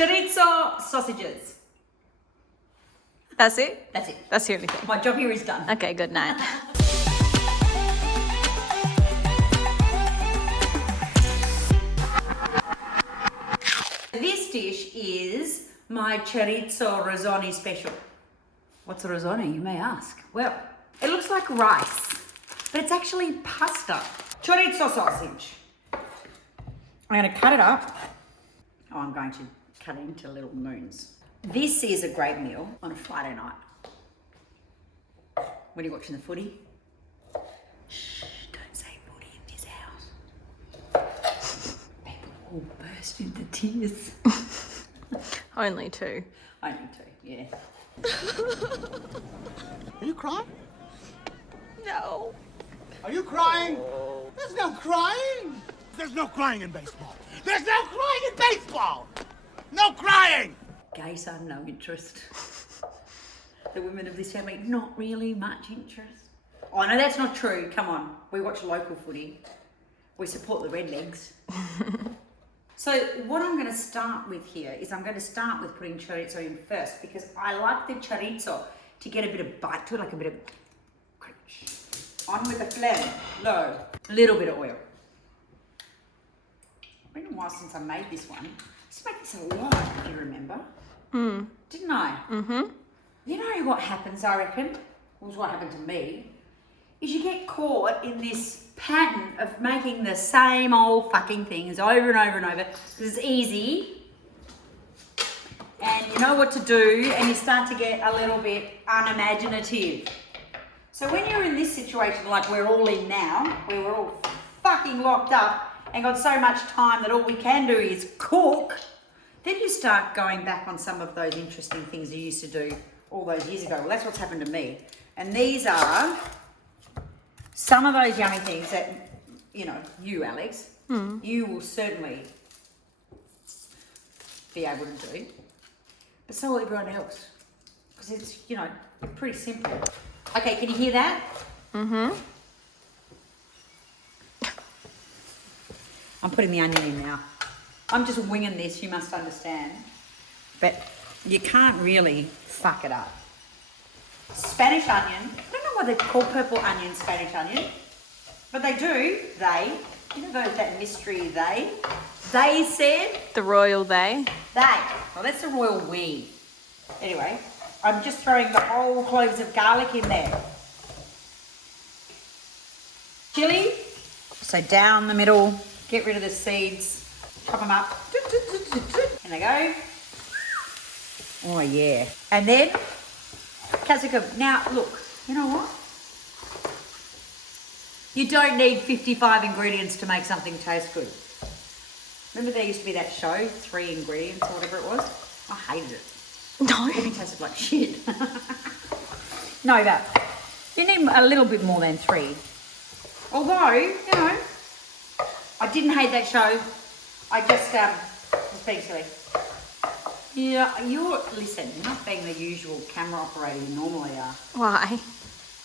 Chorizo sausages. That's it? That's it. That's the only thing. My job here is done. Okay, good night. This dish is my chorizo risoni special. What's a risoni, you may ask? Well, it looks like rice, but it's actually pasta. Chorizo sausage. I'm going to cut it up. Oh, I'm going to cut it into little moons. This is a great meal on a Friday night. When you're watching the footy. Shh, don't say footy in this house. People will burst into tears. Only two. Only two, yeah. Are you crying? No. Are you crying? There's no crying. There's no crying in baseball. There's no crying in baseball. No crying. Gay son, no interest. The women of this family, not really much interest. Oh no, that's not true. Come on, we watch local footy. We support the Redlegs. So what I'm going to start with here is I'm going to start with putting chorizo in first because I like the chorizo to get a bit of bite to it, like a bit of crunch. On with the flame, low, little bit of oil. It's been a while since I made this one. I used to make this a lot, if you remember. Didn't I? Mm-hmm. You know what happens, I reckon, was what happened to me, is you get caught in this pattern of making the same old fucking things over and over and over because it's easy and you know what to do and you start to get a little bit unimaginative. So when you're in this situation like we're all in now, where we're all fucking locked up and got so much time that all we can do is cook, then you start going back on some of those interesting things you used to do all those years ago. Well, that's what's happened to me. And these are some of those yummy things that, you know, you, Alex, you will certainly be able to do. But so will everyone else. Because it's, you know, pretty simple. Okay, can you hear that? Mm-hmm. I'm putting the onion in now. I'm just winging this, you must understand. But you can't really fuck it up. Spanish onion. I don't know why they call purple onion Spanish onion, but they do. They. You know that mystery they? They said. The royal they. They. Well, that's the royal we. Anyway, I'm just throwing the whole cloves of garlic in there. Chili. So down the middle. Get rid of the seeds. Chop them up. And they go. Oh yeah. And then capsicum. Now look, you know what? You don't need 55 ingredients to make something taste good. Remember there used to be that show, 3 ingredients or whatever it was? I hated it. No. Everything tasted like shit. No, but you need a little bit more than 3. Although, you know, I didn't hate that show. I just was being silly. Yeah, listen, you're not being the usual camera operator you normally are. Why?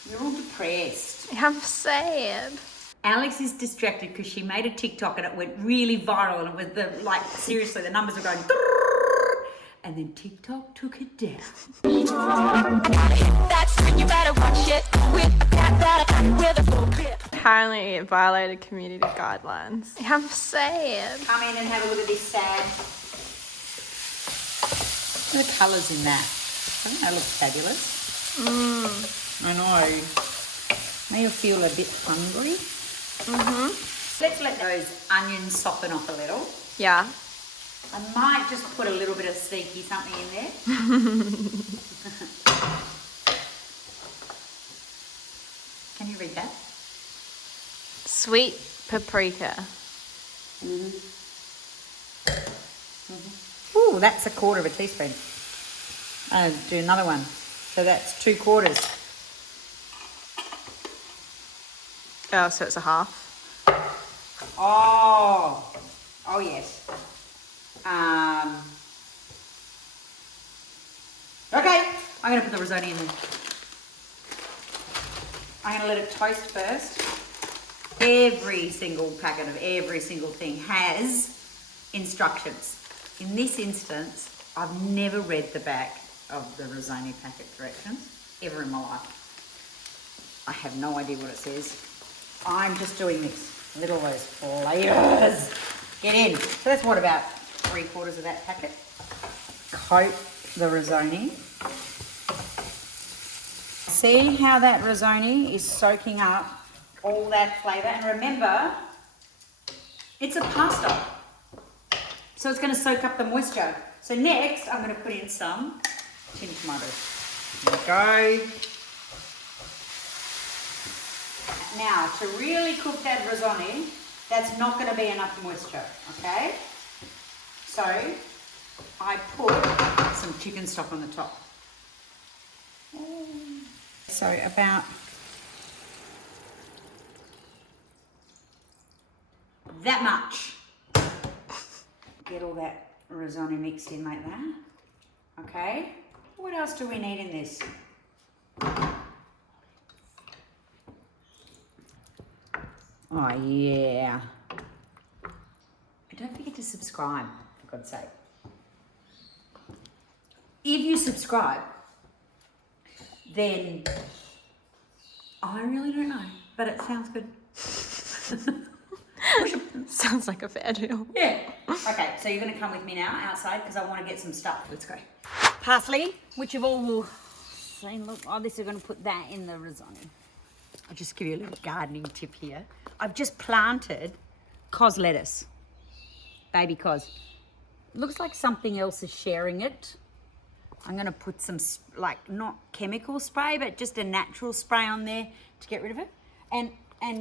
You're all depressed. I'm sad. Alex is distracted because she made a TikTok and it went really viral and it was seriously, the numbers were going and then TikTok took it down. Apparently it violated community guidelines. I'm sad. Come in and have a look at this sad. Look at the colours in that. Doesn't that look fabulous? I know. May you feel a bit hungry. Let's let those onions soften off a little. Yeah. I might just put a little bit of sneaky something in there. Can you read that? Sweet paprika. Ooh, that's 1/4 teaspoon. I'll do another one. So that's 2/4. Oh, so it's a half. Oh yes. Okay, I'm going to put the risotto in there. I'm going to let it toast first. Every single packet of every single thing has instructions. In this instance, I've never read the back of the Risoni packet directions ever in my life. I have no idea what it says. I'm just doing this. Little those flavours. Get in. So that's what, about 3/4 of that packet. Coat the Risoni. See how that Risoni is soaking up all that flavour? And remember, it's a pasta. So it's going to soak up the moisture. So next, I'm going to put in some tin tomatoes. There we go. Now, to really cook that Risoni, that's not going to be enough moisture, okay? So, I put some chicken stock on the top. So, about that much. Get all that Risoni mixed in like that. Okay. What else do we need in this? Oh yeah. And don't forget to subscribe, for God's sake. If you subscribe, then I really don't know, but it sounds good. Sounds like a fair deal. Yeah. Okay, so you're going to come with me now outside because I want to get some stuff. Let's go. Parsley, which you've all seen. Look, oh, this is going to put that in the Risoni. I'll just give you a little gardening tip here. I've just planted cos lettuce. Baby cos. Looks like something else is sharing it. I'm going to put some, like, not chemical spray, but just a natural spray on there to get rid of it. And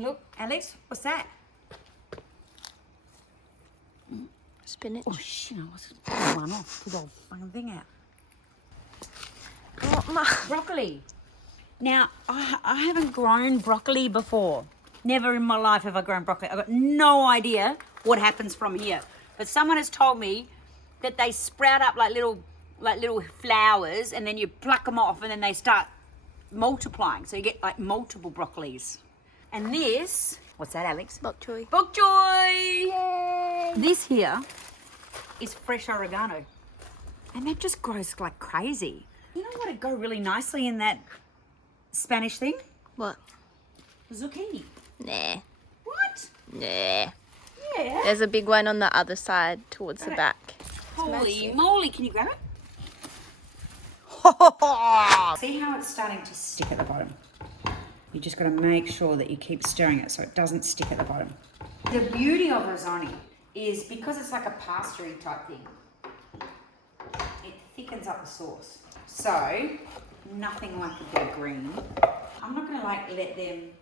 look, Alex, what's that? Spinach. Oh shit, I was pulling one off. Pull the whole fucking thing out. Broccoli. Now, I haven't grown broccoli before. Never in my life have I grown broccoli. I've got no idea what happens from here. But someone has told me that they sprout up like little flowers, and then you pluck them off and then they start multiplying. So you get like multiple broccolis. And this, what's that, Alex? Bok choy. Bok choy! Yay! This here is fresh oregano. And that just grows like crazy. You know what would go really nicely in that Spanish thing? What? Zucchini. Nah. What? Nah. Yeah. There's a big one on the other side towards the back. Holy moly, can you grab it? See how it's starting to stick at the bottom? You just got to make sure that you keep stirring it so it doesn't stick at the bottom. The beauty of Risoni is because it's like a pastry type thing, it thickens up the sauce. So, nothing like a bit of green. I'm not going to like let them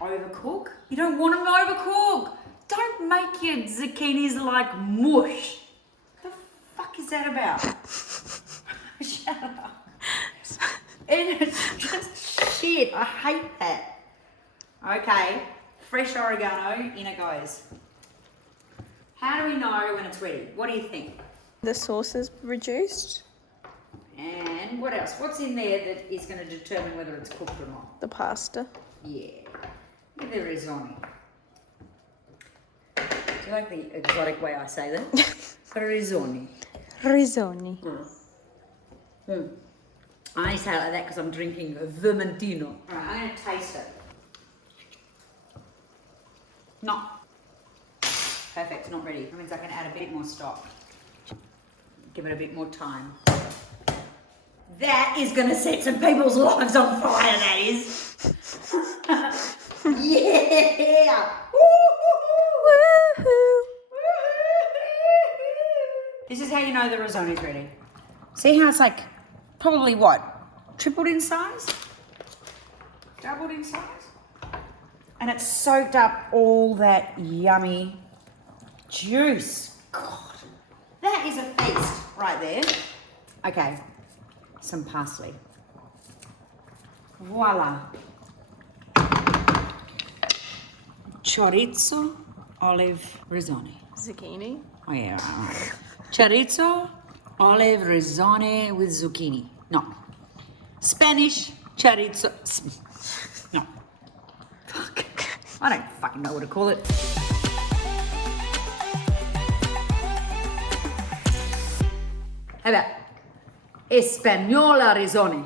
overcook. You don't want them to overcook. Don't make your zucchinis like mush. What the fuck is that about? Shut up. And it's just shit. I hate that. Okay, fresh oregano, in it goes. How do we know when it's ready? What do you think? The sauce is reduced. And what else? What's in there that is going to determine whether it's cooked or not? The pasta. Yeah. Look at the risoni. Do you like the exotic way I say that? Risoni. Risoni. Mm. I only say it like that because I'm drinking Vermentino. Alright, I'm going to taste it. Not perfect, it's not ready. That means I can add a bit more stock. Give it a bit more time. That is going to set some people's lives on fire, that is. Yeah! Woohoo! This is how you know the risoni's ready. See how it's like, probably what? Tripled in size? Doubled in size? And it's soaked up all that yummy juice. God, that is a feast right there. Okay, some parsley. Voila. Chorizo, olive, risoni. Zucchini. Oh yeah, right. Chorizo, olive, risoni with zucchini. No. Spanish chorizo. No. Fuck. I don't fucking know what to call it. How about Espanola Risoni?